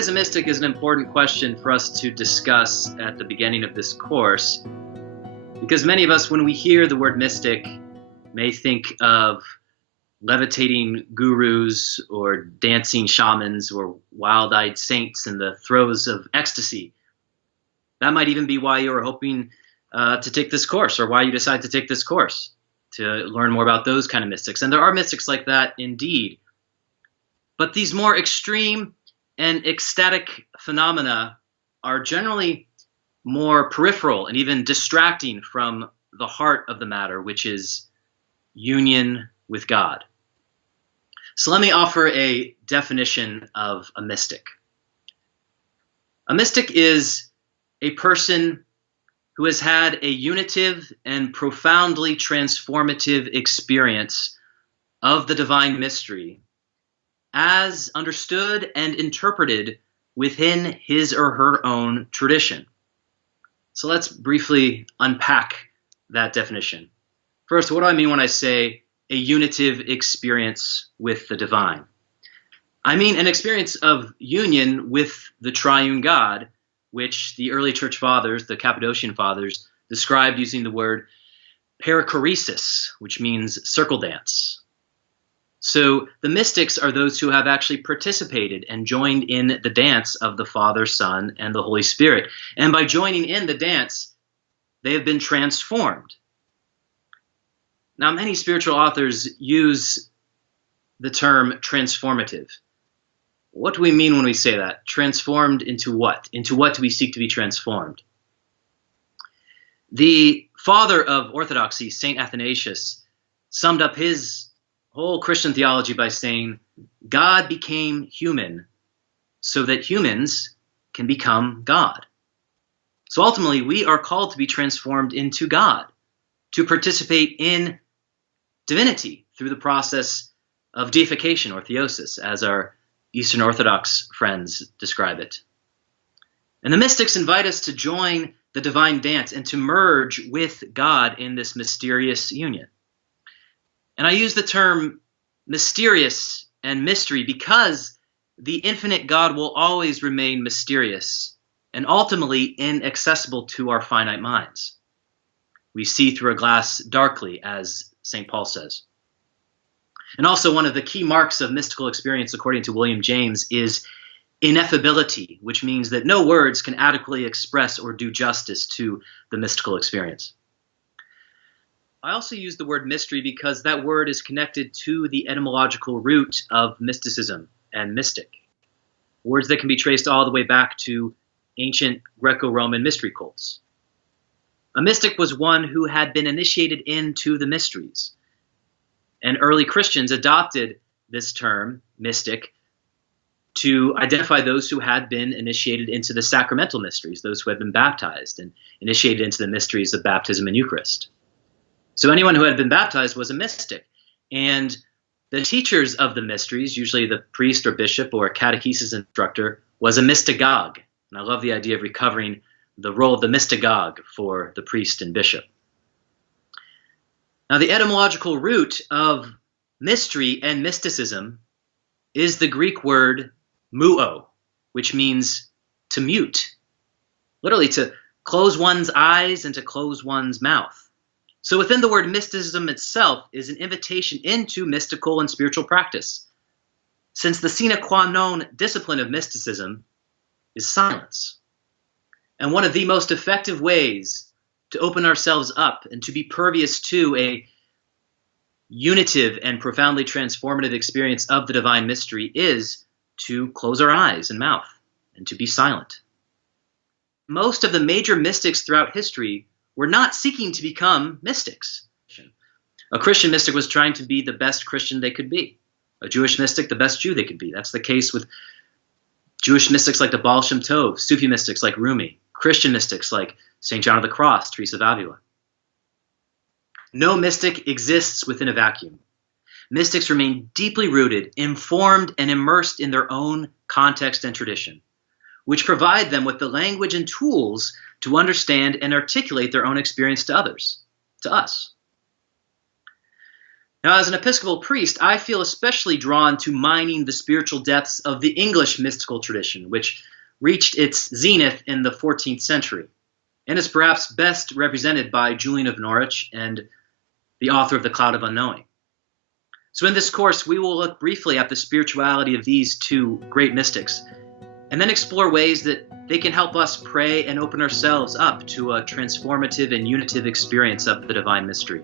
What is a mystic is an important question for us to discuss at the beginning of this course, because many of us, when we hear the word mystic, may think of levitating gurus or dancing shamans or wild-eyed saints in the throes of ecstasy. That might even be why you are hoping to take this course, or why you decide to take this course, to learn more about those kind of mystics. And there are mystics like that indeed. But these more extreme and ecstatic phenomena are generally more peripheral and even distracting from the heart of the matter, which is union with God. So let me offer a definition of a mystic. A mystic is a person who has had a unitive and profoundly transformative experience of the divine mystery as understood and interpreted within his or her own tradition. So let's briefly unpack that definition. First, what do I mean when I say a unitive experience with the divine? I mean an experience of union with the triune God, which the early church fathers, the Cappadocian fathers, described using the word perichoresis, which means circle dance. So the mystics are those who have actually participated and joined in the dance of the Father, Son, and the Holy Spirit. And by joining in the dance, they have been transformed. Now, many spiritual authors use the term transformative. What do we mean when we say that? Transformed into what? Into what do we seek to be transformed? The father of Orthodoxy, St. Athanasius, summed up his whole Christian theology by saying, God became human so that humans can become God. So ultimately, we are called to be transformed into God, to participate in divinity through the process of deification or theosis, as our Eastern Orthodox friends describe it. And the mystics invite us to join the divine dance and to merge with God in this mysterious union. And I use the term mysterious and mystery because the infinite God will always remain mysterious and ultimately inaccessible to our finite minds. We see through a glass darkly, as St. Paul says. And also one of the key marks of mystical experience, according to William James, is ineffability, which means that no words can adequately express or do justice to the mystical experience. I also use the word mystery because that word is connected to the etymological root of mysticism and mystic, words that can be traced all the way back to ancient Greco-Roman mystery cults. A mystic was one who had been initiated into the mysteries, and early Christians adopted this term, mystic, to identify those who had been initiated into the sacramental mysteries, those who had been baptized and initiated into the mysteries of baptism and Eucharist. So anyone who had been baptized was a mystic. And the teachers of the mysteries, usually the priest or bishop or a catechesis instructor, was a mystagogue. And I love the idea of recovering the role of the mystagogue for the priest and bishop. Now, the etymological root of mystery and mysticism is the Greek word muo, which means to mute, literally to close one's eyes and to close one's mouth. So within the word mysticism itself is an invitation into mystical and spiritual practice, since the sine qua non discipline of mysticism is silence. And one of the most effective ways to open ourselves up and to be pervious to a unitive and profoundly transformative experience of the divine mystery is to close our eyes and mouth and to be silent. Most of the major mystics throughout history were not seeking to become mystics. A Christian mystic was trying to be the best Christian they could be. A Jewish mystic, the best Jew they could be. That's the case with Jewish mystics like the Baal Shem Tov, Sufi mystics like Rumi, Christian mystics like St. John of the Cross, Teresa of Avila. No mystic exists within a vacuum. Mystics remain deeply rooted, informed, and immersed in their own context and tradition, which provide them with the language and tools to understand and articulate their own experience to others, to us. Now, as an Episcopal priest, I feel especially drawn to mining the spiritual depths of the English mystical tradition, which reached its zenith in the 14th century, and is perhaps best represented by Julian of Norwich and the author of The Cloud of Unknowing. So in this course, we will look briefly at the spirituality of these two great mystics, and then explore ways that they can help us pray and open ourselves up to a transformative and unitive experience of the divine mystery.